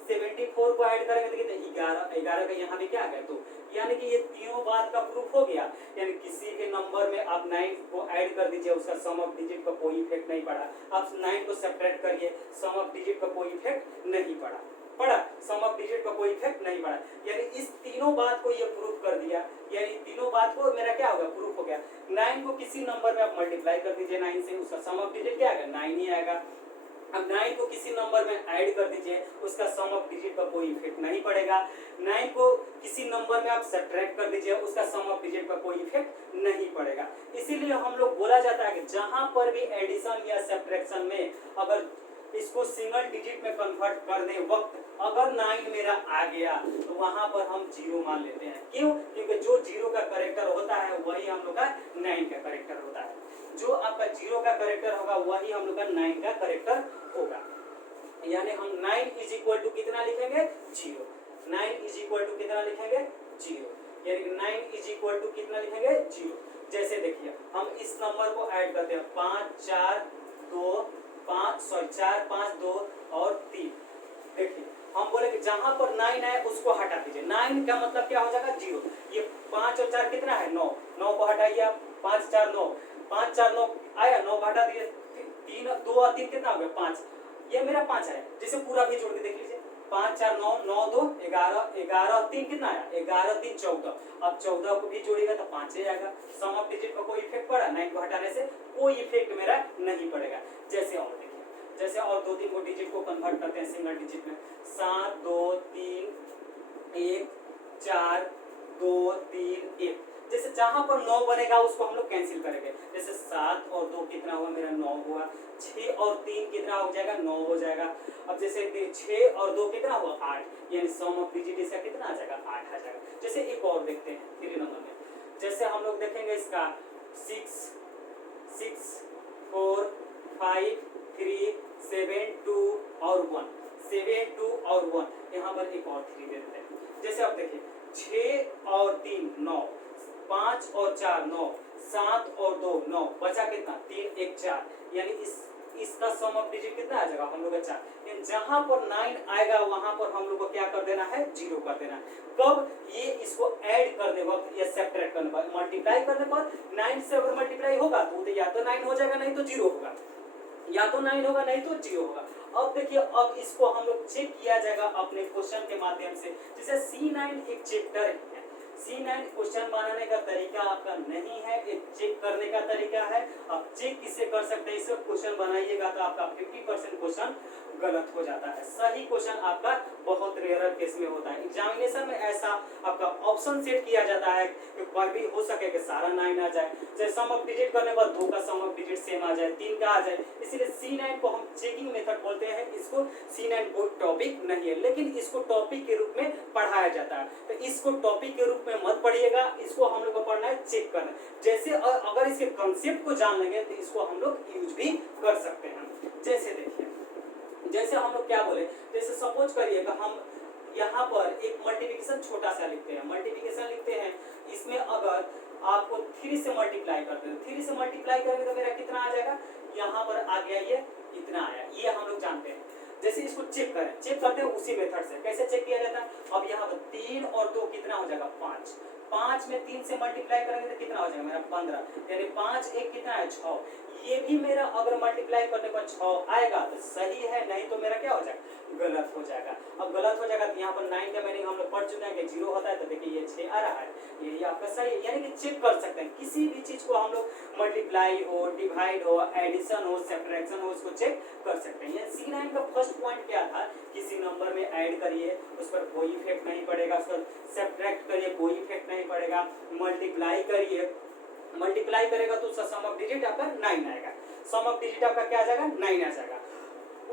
74 को ऐड करेंगे तो कितने 11, 11 का यहाँ भी क्या आ गया 2, यानी कि ये तीनों बात का प्रूफ हो गया, यानी किसी के नंबर में आप 9 को ऐड कर दीजिए, उसका सम ऑफ डिजिट का कोई इफेक्ट नहीं पड़ा, आप 9 को सब्ट्रैक्ट करिए, सम ऑफ डिजिट का कोई इफेक्ट नहीं पड़ा, सम ऑफ डिजिट का कोई इफेक्ट नहीं पड़ा, यानी इस तीनों बात को ये प्रूफ कर दिया, यानी तीनों बात को मेरा क्या होगा, प्रूफ हो गया। 9 को किसी नंबर में आप मल्टीप्लाई कर दीजिए 9 से, उसका सम ऑफ डिजिट क्या आएगा 9 ही आएगा। अब 9 को किसी नंबर में ऐड कर दीजिए, उसका सम ऑफ डिजिट का कोई इफेक्ट नहीं पड़ेगा। 9 को किसी नंबर में आप सब्ट्रैक्ट कर दीजिए, उसका सम ऑफ डिजिट का कोई इफेक्ट नहीं पड़ेगा। इसीलिए हम लोग बोला जाता है कि जहां पर भी एडिशन या सब्ट्रैक्शन में अगर इसको सिंगल डिजिट में कन्वर्ट करने वक्त अगर 9 मेरा आ गया तो वहां पर हम 0 मान लेते हैं। क्यों? क्योंकि जो 0 का करेक्टर होता है वही हम लोग का 9 का करेक्टर होता है, जो आपका 0 का करेक्टर होगा वही हम लोग का 9 का करेक्टर होगा, यानी हम 9 इज इक्वल टू कितना लिखेंगे 0, 9 इज इक्वल टू कितना लिखेंगे 0, यानी 9 इज इक्वल टू कितना लिखेंगे 0। जैसे देखिए हम इस नंबर को ऐड करते हैं 5 4 2 4 5 2 और 3, देखिए हम बोले कि जहां पर 9 है उसको हटा दीजिए, 9 का मतलब क्या हो जाएगा 0, ये 5 और 4 कितना है 9, 9 को हटाइए आप, 5 4 9, 5 4 9 आया, 9 को हटा दिए, 3 2 और 3 कितना हो गया 5, ये मेरा 5 है, जिसे पूरा भी जोड़ के देख लीजिए 5 4 9 9 2 11 11 और 3 कितना आया 11 3 14, अब 14 को भी जोड़ेगा तो 5 ही आएगा, सम ऑफ डिजिट का कोई इफेक्ट पड़ा, 9 को हटाने से कोई इफेक्ट मेरा नहीं पड़ेगा। जैसे और देखिए, जैसे और 2 3 को डिजिट को कन्वर्ट करते हैं सिंगल डिजिट में, 7 2 3 1 4 2 3 1, जैसे जहां पर 9 बनेगा उसको हम लोग कैंसिल करेंगे, जैसे 7 और 2 कितना हुआ मेरा 9 हुआ, 6 और 3 कितना हो जाएगा 9 हो जाएगा। अब जैसे 6 और 2 कितना हुआ 8, यानी सम ऑफ डिजिट इसका कितना आ जाएगा 8 आ जाएगा। जैसे एक और देखते हैं 3 नंबर में, जैसे हम लोग देखेंगे इसका 6 6 4 5 3 7 2 और 1, 7 2 और 1, यहाँ पर एक और 3 दे देते हैं। जैसे अब देखिए 6 और 3 9, 5 और 4 9, 7 और 2 9, बचा कितना 3 1 4, यानी इसका सम ऑफ डिजिट कितना आ जाएगा हम लोग का 4, जहां पर 9 आएगा वहां पर हम लोग को क्या कर देना है 0 कर देना है। कब? ये इसको ऐड करने वक्त या सब्ट्रैक्ट करने पर, मल्टीप्लाई करने पर 9 से अगर मल्टीप्लाई होगा तो या तो 9 हो जाएगा नहीं तो 0 होगा, या तो 9 होगा नहीं तो 0 होगा। अब देखिए अब इसको हम लोग चेक किया जाएगा अपने क्वेश्चन के माध्यम से, जैसे C9 एक चैप्टर है, C9 क्वेश्चन बनाने का तरीका आपका नहीं है, एक चेक करने का तरीका है। आप चेक किससे कर सकते हैं, इससे क्वेश्चन बनाइएगा तो आपका 50% क्वेश्चन गलत हो जाता है, सही क्वेश्चन आपका बहुत रेयर केस में होता है। एग्जामिनेशन में ऐसा आपका ऑप्शन सेट किया जाता है कि कोई भी हो सके कि सारा 9 आ जाए, जैसे सम ऑफ डिजिट करने पर 2 का सम ऑफ डिजिट सेम आ जाए, 3 का आ जाए, इसीलिए C9 को हम चेकिंग मेथड बोलते हैं। इसको C9 कोई टॉपिक नहीं है, लेकिन इसको टॉपिक के रूप में पढ़ाया जाता है, तो इसको टॉपिक के रूप में मत पढ़िएगा, इसको हम लोग को पढ़ना है चेक करना है। जैसे अगर इसके कंसेप्ट को जान लेंगे तो इसको हम लोग यूज भी कर सकते हैं। जैसे देखिए, जैसे हम लोग क्या बोले, जैसे सपोज करिएगा हम यहाँ पर एक मल्टीप्लिकेशन छोटा सा लिखते हैं, मल्टीप्लिकेशन लिखते हैं, इसमें अगर आपको 3 से मल्टीप्लाई करते हैं, 3 से मल्टीप्लाई करेंगे तो मेरा कितना आ जाएगा, यहाँ पर आ गया ये इतना आया, ये हम लोग जानते हैं। जैसे इसको चेक करें, चेक करते हैं उसी मेथड से, कैसे चेक किया जाता है। अब यहाँ पर 3 और 2 कितना हो जाएगा 5, 5 में 3 से मल्टीप्लाई करेंगे तो कितना हो जाएगा मेरा 15, यानी 5 1 कितना है 6, ये भी मेरा अगर मल्टीप्लाई करने पर 6 आएगा तो सही है, नहीं तो मेरा क्या हो जाएगा गलत हो जाएगा। अब गलत हो जाएगा तो यहाँ पर 9 का मीनिंग हम लोग पढ़ चुके हैं कि 0 होता है, तो देखिए ये 6 आ रहा है, ये आपका सही है। यानी कि चेक कर सकते हैं किसी भी चीज को हम लोग, मल्टीप्लाई हो, डिवाइड हो, एडिशन हो, सब्ट्रैक्शन हो, उसको चेक कर सकते हैं। C9 का फर्स्ट पॉइंट क्या था, किसी नंबर में ऐड करिए उस पर कोई इफेक्ट नहीं पड़ेगा, उस पर सब्ट्रैक्ट करिए कोई इफेक्ट नहीं पड़ेगा, मल्टीप्लाई करिए, मल्टीप्लाई करेगा तो उसका सम ऑफ डिजिट आपका 9 आएगा, सम ऑफ डिजिट आपका क्या आ जाएगा 9 आ जाएगा।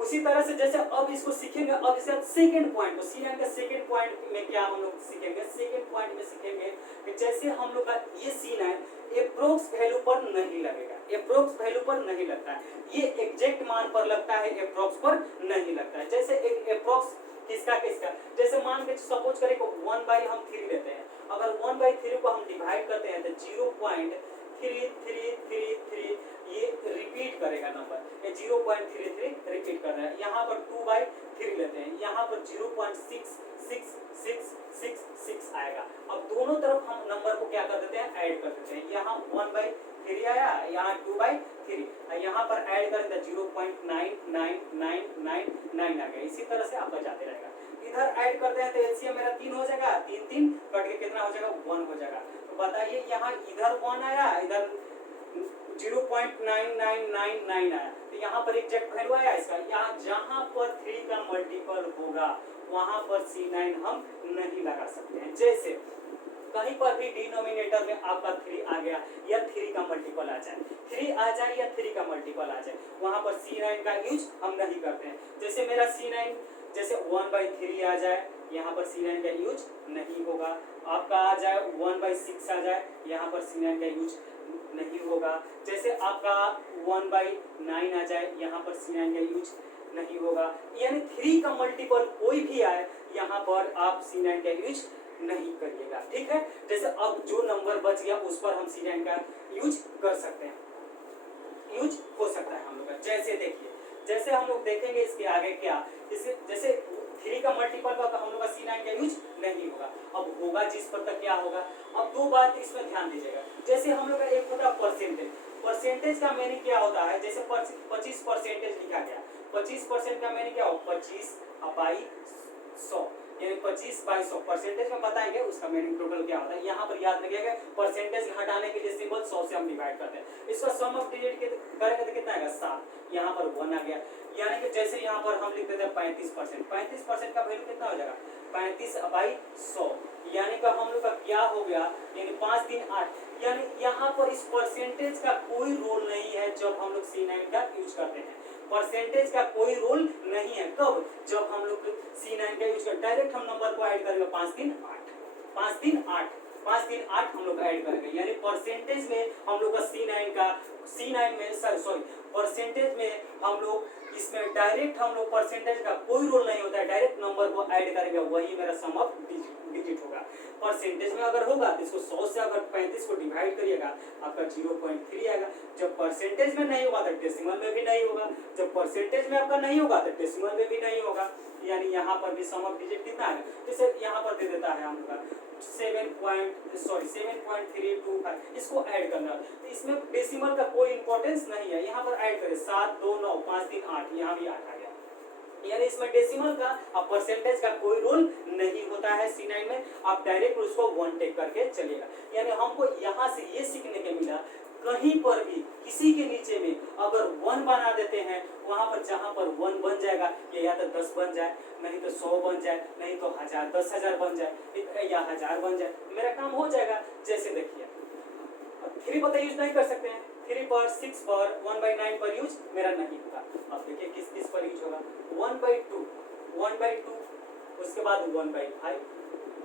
उसी तरह से जैसे अब इसको सीखेंगे, अब इसका सेकंड पॉइंट को C9 का सेकंड पॉइंट में क्या हम लोग सीखेंगे, सेकंड पॉइंट में सीखेंगे कि जैसे हम लोग का ये C9 एप्रोक्स वैल्यू पर नहीं लगेगा, एप्रोक्स वैल्यू पर नहीं लगता है, ये एग्जैक्ट मान पर लगता है, एप्रोक्स पर नहीं लगता है। जैसे एक एप्रोक्स किसका किसका, जैसे मान के सपोज करें को 1/3 लेते हैं, अगर 1/3 को हम डिवाइड करते हैं तो 0.3333 ये रिपीट करेगा नंबर, ये 0.33 रिपीट कर रहा है। यहाँ पर 2/3 लेते हैं, यहाँ पर 0.66666 आएगा। अब दोनों तरफ हम नंबर को क्या कर देते हैं, ऐड कर देते हैं। यहाँ 1/3 आया, यहाँ 2/3, यहाँ पर ऐड कर देते 0.99999 आ गया। इसी तरह से आपका जाते रहेगा। इधर ऐड करते हैं तो एलसीएम मेरा 3 हो जाएगा, 3 3 कट के कितना हो जाएगा, 1 हो जाएगा। तो बताइए यहाँ इधर 1 आया, इधर 0.9999 आया, तो यहाँ पर एग्जैक्ट वैल्यू आया इसका। यहाँ जहां पर 3 का मल्टीपल होगा वहां पर C9 हम नहीं लगा सकते हैं। जैसे कहीं पर भी डिनोमिनेटर में आपका 3 आ गया या 3 का मल्टीपल आ जाए, 3 आ जाए या 3 का मल्टीपल आ जाए, वहां पर C9 का यूज हम नहीं करते हैं। जैसे मेरा C9 जैसे 1/3 आ जाए, यहाँ पर C9 का यूज नहीं होगा। आपका आ जाए 1/6 आ जाए, यहाँ पर C9 का यूज नहीं होगा। जैसे आपका 1/9 आ जाए, यहाँ पर C9 का यूज नहीं होगा। यानी 3 का मल्टीपल कोई भी आए, यहाँ पर आप C9 का यूज नहीं करिएगा, ठीक है। जैसे अब जो नंबर बच गया उस पर हम C9 का यूज कर सकते हैं, यूज हो सकता है हम लोग का। जैसे देखिए, जैसे हम लोग देखेंगे इसके आगे क्या, जैसे 3 का मल्टीपल का हम लोग का C9 का यूज नहीं होगा। अब होगा जिस पर तक क्या होगा, अब दो बात इसमें ध्यान दीजिएगा। जैसे हम लोग का एक होता है परसेंटेज, परसेंटेज का मीनिंग क्या होता है, जैसे 25% लिखा गया, 25% का मीनिंग क्या हो, 25/100, यानी 25/100 परसेंटेज में बताएंगे उसका मीनिंग टोटल क्या होता है। यहाँ पर याद रखिएगा परसेंटेज हटाने के लिए सिंबल 100 से हम डिवाइड करते हैं। इसका सम ऑफ डिजिट करेंगे तो कितना आएगा, 7, यहाँ पर 1 आ गया। यानी कि जैसे यहाँ पर हम लिख देते हैं 35%, 35% का वैल्यू कितना हो जाएगा, 35/100, यानी कि हम लोग का क्या हो गया, यानी 5 3 8। यानी यहाँ पर इस परसेंटेज का कोई रोल नहीं है जब हम लोग C9 का यूज करते हैं। परसेंटेज का कोई रोल नहीं है, कब, जब हम लोग C9 का यूज कर डायरेक्ट हम नंबर को ऐड करेंगे 5 3 8, 5 3 8, 5 3 8 हम लोग ऐड करेंगे। यानी परसेंटेज में हम लोग का C9 में सॉरी परसेंटेज में हम लोग इसमें डायरेक्ट हम लोग परसेंटेज का कोई रोल नहीं होता है, डायरेक्ट नंबर को ऐड करेंगे, वही मेरा सम ऑफ डिजिट होगा। परसेंटेज में अगर होगा तो इसको 100 से अगर 35 को डिवाइड करिएगा आपका 0.3 आएगा। जब परसेंटेज में नहीं होगा तो डेसिमल में भी नहीं होगा, जब परसेंटेज में आपका नहीं होगा तो डेसिमल में भी नहीं होगा। यानी यहाँ पर भी सम ऑफ डिजिट कितना है, जैसे यहाँ पर दे देता है हम लोग का 7.325, इसको ऐड करना। तो इसमें डेसिमल का कोई इंपॉर्टेंस नहीं है, यहाँ पर ऐड करें 7 2 9 5 3 8, यहाँ भी 8 आ गया। यानी इसमें डेसिमल का और परसेंटेज का कोई रोल नहीं होता है C9 में, आप डायरेक्ट उसको 1 टेक करके चलिएगा। यानी हमको यहाँ से ये सीखने के मिला, कहीं पर भी किसी के नीचे में अगर 1 बना देते हैं, वहां पर जहां पर 1 बन जाएगा या तो 10 बन जाए, नहीं तो 100 बन जाए, नहीं तो 1000 10,000 बन जाए या 1000 बन जाए, मेरा काम हो जाएगा। जैसे देखिए 3 पर यूज नहीं कर सकते हैं, 3 पर 6 पर 1/9 पर यूज मेरा नहीं होगा। अब देखिए किस किस पर यूज होगा, 1/2, 1/2, उसके बाद 1/5,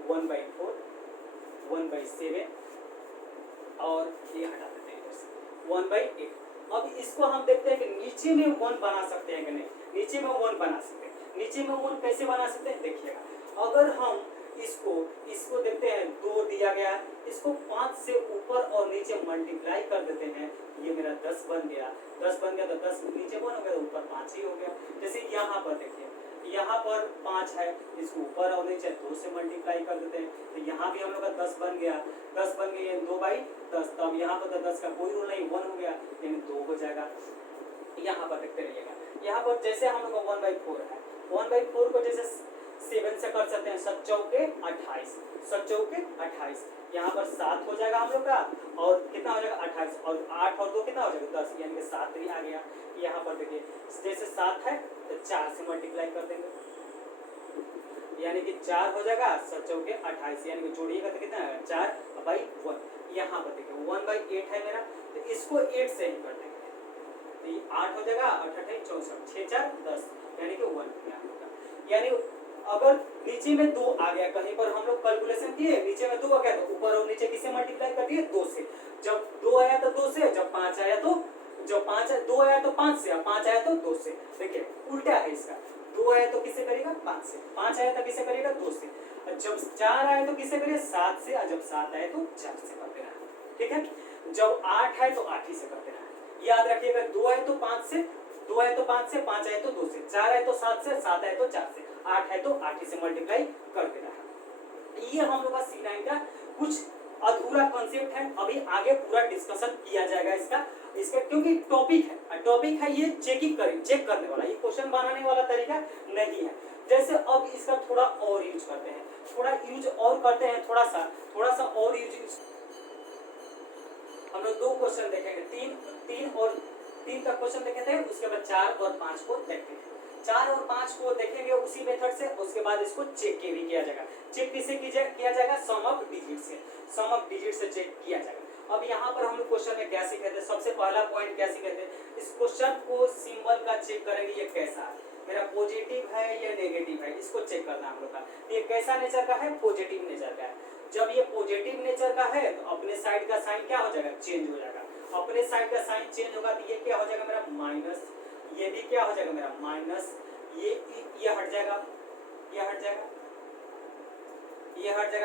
1/4, 1/7 और ये हटा देते हैं 1/8। अब इसको हम देखते हैं कि नीचे में 1 बना सकते हैं कि नहीं, नीचे में 1 बना सकते हैं। नीचे में 1 कैसे बना सकते हैं, देखिएगा अगर हम इसको देखते हैं 2 दिया गया, इसको 5 से ऊपर और नीचे मल्टीप्लाई कर देते हैं, ये मेरा 10 बन गया, 10 बन गया तो 10 नीचे 1 हो गया तो ऊपर 5 ही हो गया। जैसे यहाँ पर देखिए, यहाँ पर 5 है, इसको ऊपर और नीचे 2 से मल्टीप्लाई कर देते हैं, तो यहाँ भी हम लोग का 10 बन गया, 10 बन गया 2/10, तब यहाँ पर तो 10 का कोई रूल नहीं, 1 हो गया यानी 2 हो जाएगा। यहाँ पर देखते रहिएगा, यहाँ पर जैसे हम लोग का 1/4 है, 1/4 को जैसे 7 से कर सकते हैं, 7 चौके 28, 7 चौके 28, यहाँ पर 7 हो जाएगा हम लोग का, और कितना हो जाएगा 28, और 8 और 2 कितना हो जाएगा 10, यानी कि 7 ही आ गया। यहाँ पर देखिए जैसे 7 है तो 4 से मल्टीप्लाई कर देंगे, यानी कि 4 हो जाएगा, 7 चौके 28, यानी कि जोड़िएगा तो कितना आएगा 4/1। यहाँ पर देखिए 1/8 है मेरा, तो इसको 8 से ही कर देंगे, तो ये 8 हो जाएगा, 8 8 64, 6 4 10, यानी अगर नीचे में 2 आ गया, कहीं पर हम लोग कैलकुलेशन किए नीचे में 2 आ गया तो ऊपर और नीचे किससे मल्टीप्लाई कर दिए 2 से। जब 2 आया तो 2 से, जब 5 आया तो, जब 5 2 आया तो 5 से, अब 5 आया तो 2 से। देखिए उल्टा है इसका, 2 आया तो किससे करेगा 5 से, 5 आया तो किससे करेगा 2 से, जब 4 आया तो किससे करेगा 7 से, और जब 7 आया तो 4 से कर देना है। ठीक है, जब 8 है तो 8 ही से कर देना है। याद रखिएगा 2 आए तो 5 से, 2 आए तो 5 से, 5 आए तो 2 से, 4 आए तो 7 से, 7 आए तो 4 से, 8 है तो 8 ही से मल्टीप्लाई कर देना है। ये हम लोग का C9 का कुछ अधूरा कॉन्सेप्ट है, अभी आगे पूरा डिस्कशन किया जाएगा इसका क्योंकि टॉपिक है ये चेक करने वाला, ये क्वेश्चन बनाने वाला तरीका नहीं है। जैसे अब इसका थोड़ा और यूज करते हैं, थोड़ा सा और यूज। हम लोग 2 क्वेश्चन देखेंगे, 3 तक क्वेश्चन देखे थे, उसके बाद 4 और 5 को देखते हैं। 4 और 5 को देखेंगे उसी मेथड से, उसके बाद इसको चेक के भी किया जाएगा। चेक किससे किया जाएगा, सम ऑफ डिजिट से चेक किया जाएगा। अब यहाँ पर हम लोग क्वेश्चन में क्या सीखे थे, सबसे पहला पॉइंट क्या सीखे थे, इस क्वेश्चन को सिंबल का चेक करेंगे, ये कैसा है, मेरा पॉजिटिव है या नेगेटिव है, इसको चेक करना हम लोग का। ये कैसा नेचर का है, पॉजिटिव नेचर का है। जब ये पॉजिटिव नेचर का है तो अपने साइड का साइन क्या हो जाएगा, चेंज हो जाएगा। अपने साइड का साइन चेंज होगा तो ये क्या हो जाएगा मेरा माइनस, ये भी क्या हो जाएगा मेरा माइनस, ये हट जाएगा, ये हट जाएगा,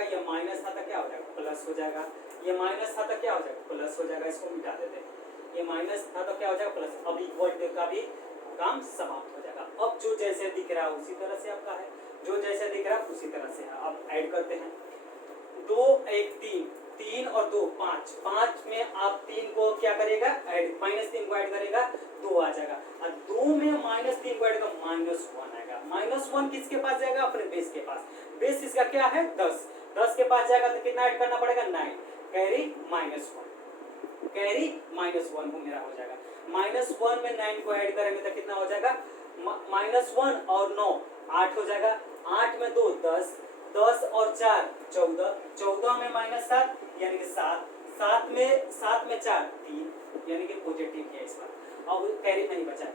ये माइनस था तो क्या हो जाएगा प्लस हो जाएगा, ये माइनस था तो क्या हो जाएगा प्लस हो जाएगा, इसको मिटा देते हैं। ये माइनस था तो क्या हो जाएगा प्लस, अब इक्वल का भी काम समाप्त हो जाएगा। अब जो जैसे दिख रहा है उसी तरह से आपका है, जो जैसे दिख रहा है उसी तरह से है। अब ऐड करते हैं, 2 1 3, 3 और 2 5, 5 में आप 3 को क्या करेगा ऐड, -3 को ऐड करेगा 2 आ जाएगा, और 2 में -3 को ऐड करेगा -1 आएगा। -1 किसके पास जाएगा, अपने बेस के पास। बेस इसका क्या है 10, 10 के पास जाएगा तो कितना ऐड करना पड़ेगा 9, कैरी -1 वो मेरा हो जाएगा। -1 में 9 को ऐड करेंगे तो कितना हो जाएगा, -1 और 9 8 हो जाएगा, 8 में 2 10, 10 और 4 14, 14 में -7 यानी कि 7, 7 में 4 3 यानी कि पॉजिटिव है इस बार। अब कैरी नहीं बचा,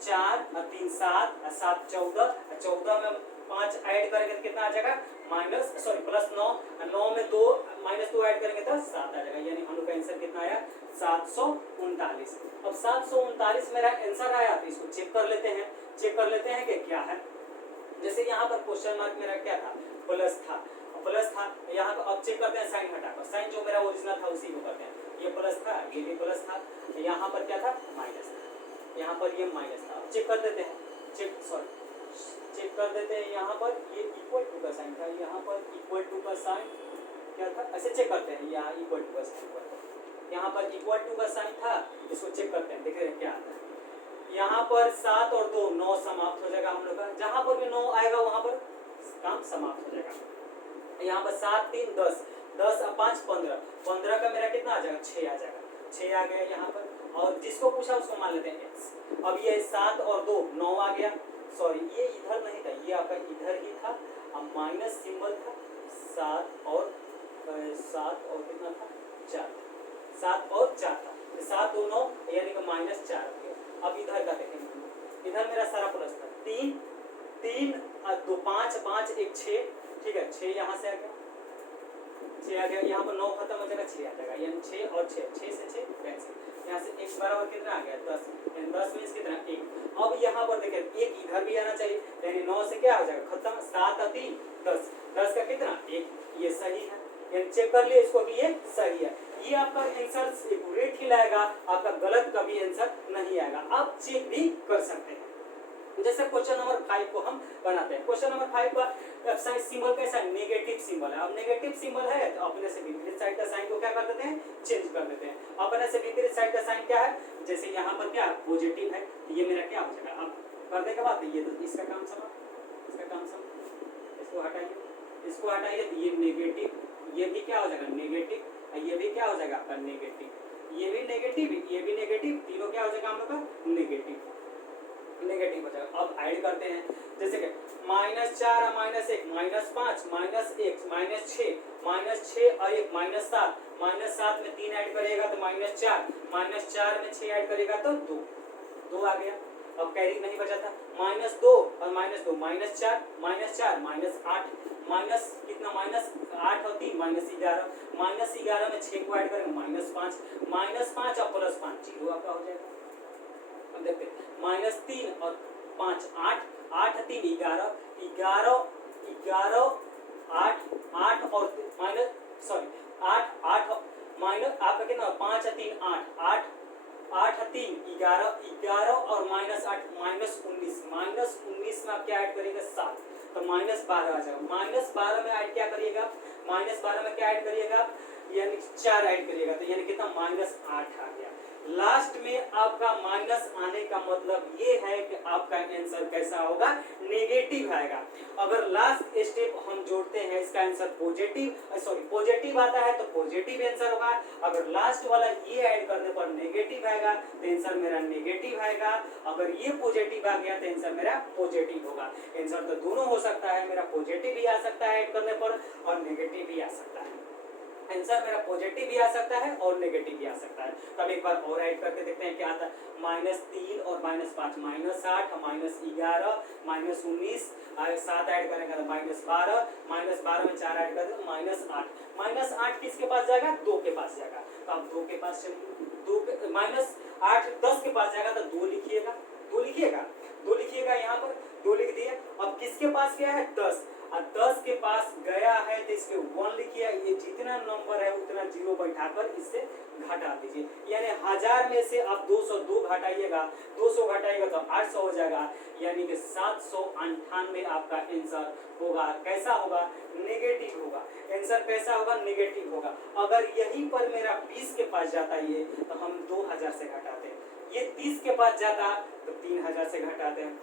4 और 3 7 और 7 14, 14 में 5 ऐड करेंगे तो कितना आ जाएगा प्लस 9, 9 में 2 -2 ऐड करेंगे तो 7 आ जाएगा, यानी हम लोग का आंसर कितना आया 739। अब 739 मेरा आंसर आया तो इसको चेक कर लेते हैं कि क्या है। जैसे यहाँ पर क्वेश्चन मार्क मेरा क्या था, प्लस था, यहाँ पर अब चेक करते हैं साइन हटाकर, साइन जो मेरा ओरिजिनल था उसी को करते हैं। ये प्लस था, ये भी प्लस था, यहाँ पर क्या था माइनस था, यहाँ पर ये माइनस था। चेक कर देते हैं, चेक कर देते हैं। यहाँ पर ये इक्वल टू का साइन था, यहाँ पर इक्वल टू का साइन क्या था, ऐसे चेक करते हैं। यहाँ इक्वल टू का साइन, यहाँ पर इक्वल टू का साइन था, इसको चेक करते हैं, देख रहे हैं क्या आता है। यहाँ पर 7 और 2 9 समाप्त हो जाएगा हम लोग का, जहाँ पर भी 9 आएगा वहाँ पर काम समाप्त हो जाएगा। यहाँ पर 7 3 10, 10 और 5 15, 15 का मेरा कितना आ जाएगा 6 आ जाएगा, 6 आ गया यहाँ पर। और जिसको पूछा उसको मान लेते हैं x। अब ये 7 और 2 9 आ गया, सॉरी ये इधर नहीं था, ये आपका इधर ही था, अब माइनस सिंबल था, 7 और कितना था 4, 7 और 4 था, 7 2 9 यानी कि -4 हो गया। अब इधर का देखेंगे, इधर मेरा सारा प्लस था, 3 2 5 5 1 6, ठीक है 6 यहाँ से आ गया, 6 आ गया, यहाँ पर 9 खत्म हो जाएगा 6 आ जाएगा, यानी 6 और 6, 6 से 6 कैंसिल, यहाँ से x बराबर कितना आ गया 10, यानी 10 मीन्स कितना 1। अब यहाँ पर देखिए 1 इधर भी आना चाहिए, यानी 9 से क्या हो जाएगा खत्म, 7 और 3 10, 10 का कितना 1, ये सही है, यानी चेक कर लिए इसको कि ये सही है। ये आपका आंसर एक्यूरेट ही लाएगा, आपका गलत कभी आंसर नहीं आएगा, आप चेक भी कर सकते हैं। जैसे क्वेश्चन नंबर 5 को हम बनाते हैं। क्वेश्चन नंबर 5 का साइन सिंबल कैसा है, नेगेटिव सिंबल है। अब नेगेटिव सिंबल है तो अपने से विपरीत साइड का साइन को क्या कर देते हैं, चेंज कर देते हैं। अपने से विपरीत साइड का साइन क्या है, जैसे यहाँ पर क्या पॉजिटिव है, ये मेरा क्या हो जाएगा, अब करने के बाद ये तो इसका काम समाप्त, इसको हटाइए तो ये नेगेटिव, ये भी क्या हो जाएगा नेगेटिव, ये भी क्या हो जाएगा आपका नेगेटिव, ये भी नेगेटिव, तीनों क्या हो जाएगा हम लोग का नेगेटिव हो जाएगा। अब ऐड करते हैं, जैसे कि -4 और -1 -5 -1 -6 और 1 -7, -7 में 3 ऐड करेगा तो -4 में 6 ऐड करेगा तो 2 आ गया। अब कैरी नहीं बचा था, -2 और -2 -4 -4 -8 माइनस कितना -8 और 3 -11 -11 में 6 को ऐड करेंगे -5 और +5 0 आपका हो जाएगा। अब देखते हैं -3 और 5 8 8 3 11 11 11 8 और -8 माइनस आपका कितना 5 3 8 8 3 11 11 और -8 -19 में आप क्या ऐड करिएगा 7 तो -12 आ जाएगा। -12 में ऐड क्या करिएगा, -12 में क्या ऐड करिएगा यानी 4 ऐड करिएगा तो यानी कितना -8 आ गया। लास्ट में आपका माइनस आने का मतलब ये है कि आपका आंसर कैसा होगा, नेगेटिव आएगा। अगर लास्ट स्टेप हम जोड़ते हैं इसका आंसर पॉजिटिव आता है तो पॉजिटिव आंसर होगा। अगर लास्ट वाला ये ऐड करने पर नेगेटिव आएगा तो आंसर मेरा नेगेटिव आएगा। अगर ये पॉजिटिव आ गया तो आंसर मेरा पॉजिटिव होगा। आंसर तो दोनों हो सकता है, मेरा पॉजिटिव भी आ सकता है ऐड करने पर और नेगेटिव भी आ सकता है। आंसर मेरा पॉजिटिव भी आ सकता है और नेगेटिव भी आ सकता है। तब एक बार और ऐड करके देखते हैं क्या आता है। -3 और -5 -8 -11 -19 7 ऐड करेंगे तो -12 -12 में 4 ऐड कर दें -8 किसके पास जाएगा, 2 के पास जाएगा। तो आप 2 के पास चलिए, 2 -8 10 के पास जाएगा तो 2 लिखिएगा यहाँ पर 2 लिख दिए। अब किसके पास गया है 10 और 10 के पास गया है तो इसके 1 लिखिए। ये जितना नंबर है उतना 0 बैठाकर इससे घटा दीजिए, यानी 1000 में से आप 202 घटाइएगा, 200 घटाइएगा तो 800 हो जाएगा, यानी कि 798 आपका आंसर होगा। कैसा होगा, नेगेटिव होगा। आंसर कैसा होगा, नेगेटिव होगा। अगर यहीं पर मेरा 20 के पास जाता ये तो हम 2000 से घटाते हैं, ये 30 के पास जाता तो 3000 से घटाते हैं,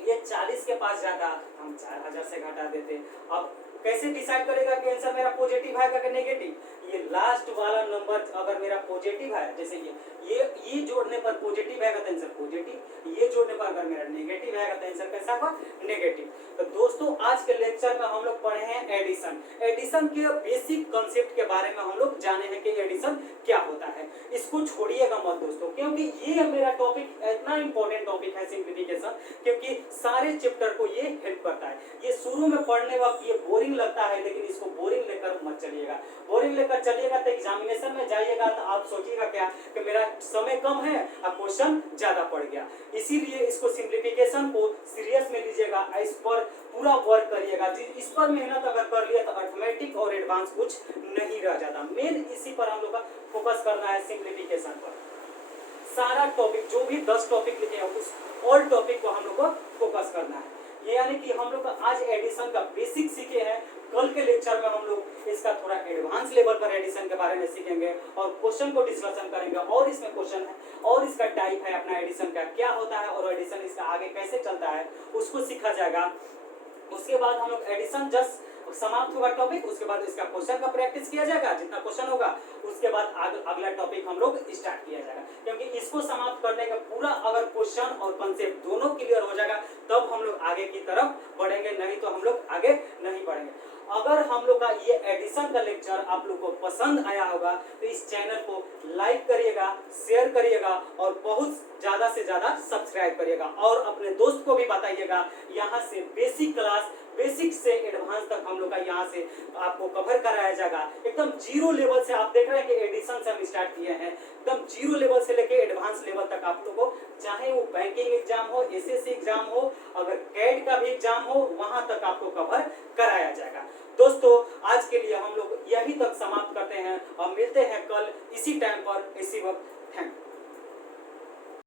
ये 40 के पास जाता हम 4000 से घटा देते। अब कैसे डिसाइड करेगा कि आंसर मेरा पॉजिटिव है कि नेगेटिव, ये लास्ट वाला नंबर अगर मेरा पॉजिटिव है, जैसे ये जोड़ने पर पॉजिटिव आएगा तो आंसर पॉजिटिव, ये जोड़ने पर अगर मेरा नेगेटिव आएगा तो आंसर कैसा होगा, नेगेटिव। तो दोस्तों आज के लेक्चर में हम लोग पढ़े हैं एडिशन के बेसिक कांसेप्ट के बारे में हम लोग जाने हैं कि एडिशन क्या होता है। इसको छोड़िएगा मत दोस्तों, क्योंकि ये मेरा टॉपिक इतना इंपॉर्टेंट टॉपिक है सिंप्लीफिकेशन, क्योंकि सारे चैप्टर को ये हेल्प करता है। ये शुरू में पढ़ने वक्त ये बोरिंग लगता है, लेकिन इसको बोरिंग लेकर मत चलिएगा। बोरिंग लेकर चलिएगा तो एग्जामिनेशन में जाइएगा तो आप सोचिएगा क्या कि मेरा समय कम है और क्वेश्चन ज्यादा पड़ गया। इसीलिए इसको सिंप्लीफिकेशन को सीरियस में लीजिएगा, इस पर पूरा वर्क करिएगा। इस पर मेहनत अगर कर लिया तो अर्थमेटिक और एडवांस कुछ नहीं रह जाता। मेन इसी पर हम लोग का फोकस करना है, सिंप्लीफिकेशन पर। सारा टॉपिक जो भी 10 टॉपिक लिखे हैं उस ऑल टॉपिक को हम लोग को फोकस करना है। ये यानी कि हम लोग का आज एडिशन का बेसिक सीखे हैं। कल के लेक्चर में हम लोग इसका थोड़ा एडवांस लेवल पर एडिशन के बारे में सीखेंगे और क्वेश्चन को डिस्कशन करेंगे। और इसमें क्वेश्चन है और इसका टाइप है अपना एडिशन का क्या होता है और एडिशन इसका आगे कैसे चलता है उसको सीखा जाएगा। उसके बाद हम लोग एडिशन जस्ट समाप्त होगा टॉपिक, उसके बाद इसका क्वेश्चन का प्रैक्टिस किया जाएगा। जितना क्वेश्चन होगा उसके बाद अगला टॉपिक हम लोग स्टार्ट किया जाएगा, क्योंकि इसको समाप्त करने का पूरा अगर क्वेश्चन और कंसेप्ट दोनों क्लियर हो जाएगा तब हम लोग आगे की तरफ बढ़ेंगे, नहीं तो हम लोग आगे नहीं बढ़ेंगे। अगर हम लोग का ये एडिशन का लेक्चर आप लोग को पसंद आया होगा तो इस चैनल को लाइक करिएगा, शेयर करिएगा और बहुत ज्यादा से ज्यादा सब्सक्राइब करिएगा और अपने दोस्त को भी बताइएगा। यहाँ से बेसिक क्लास, बेसिक से एडवांस तक हम लोग का यहाँ से आपको कवर कराया जाएगा। एकदम जीरो लेवल से आप देख रहे हैं कि एडिशन से हम स्टार्ट किए हैं, एकदम जीरो लेवल से लेके एडवांस लेवल तक आप लोगों को, चाहे वो बैंकिंग एग्जाम हो, एसएससी एग्जाम हो, अगर कैट का भी एग्जाम हो, वहां तक आपको कवर कराया जाएगा। दोस्तों आज के लिए हम लोग यही तक समाप्त करते हैं और मिलते हैं कल इसी टाइम पर इसी वक्त। Thank you.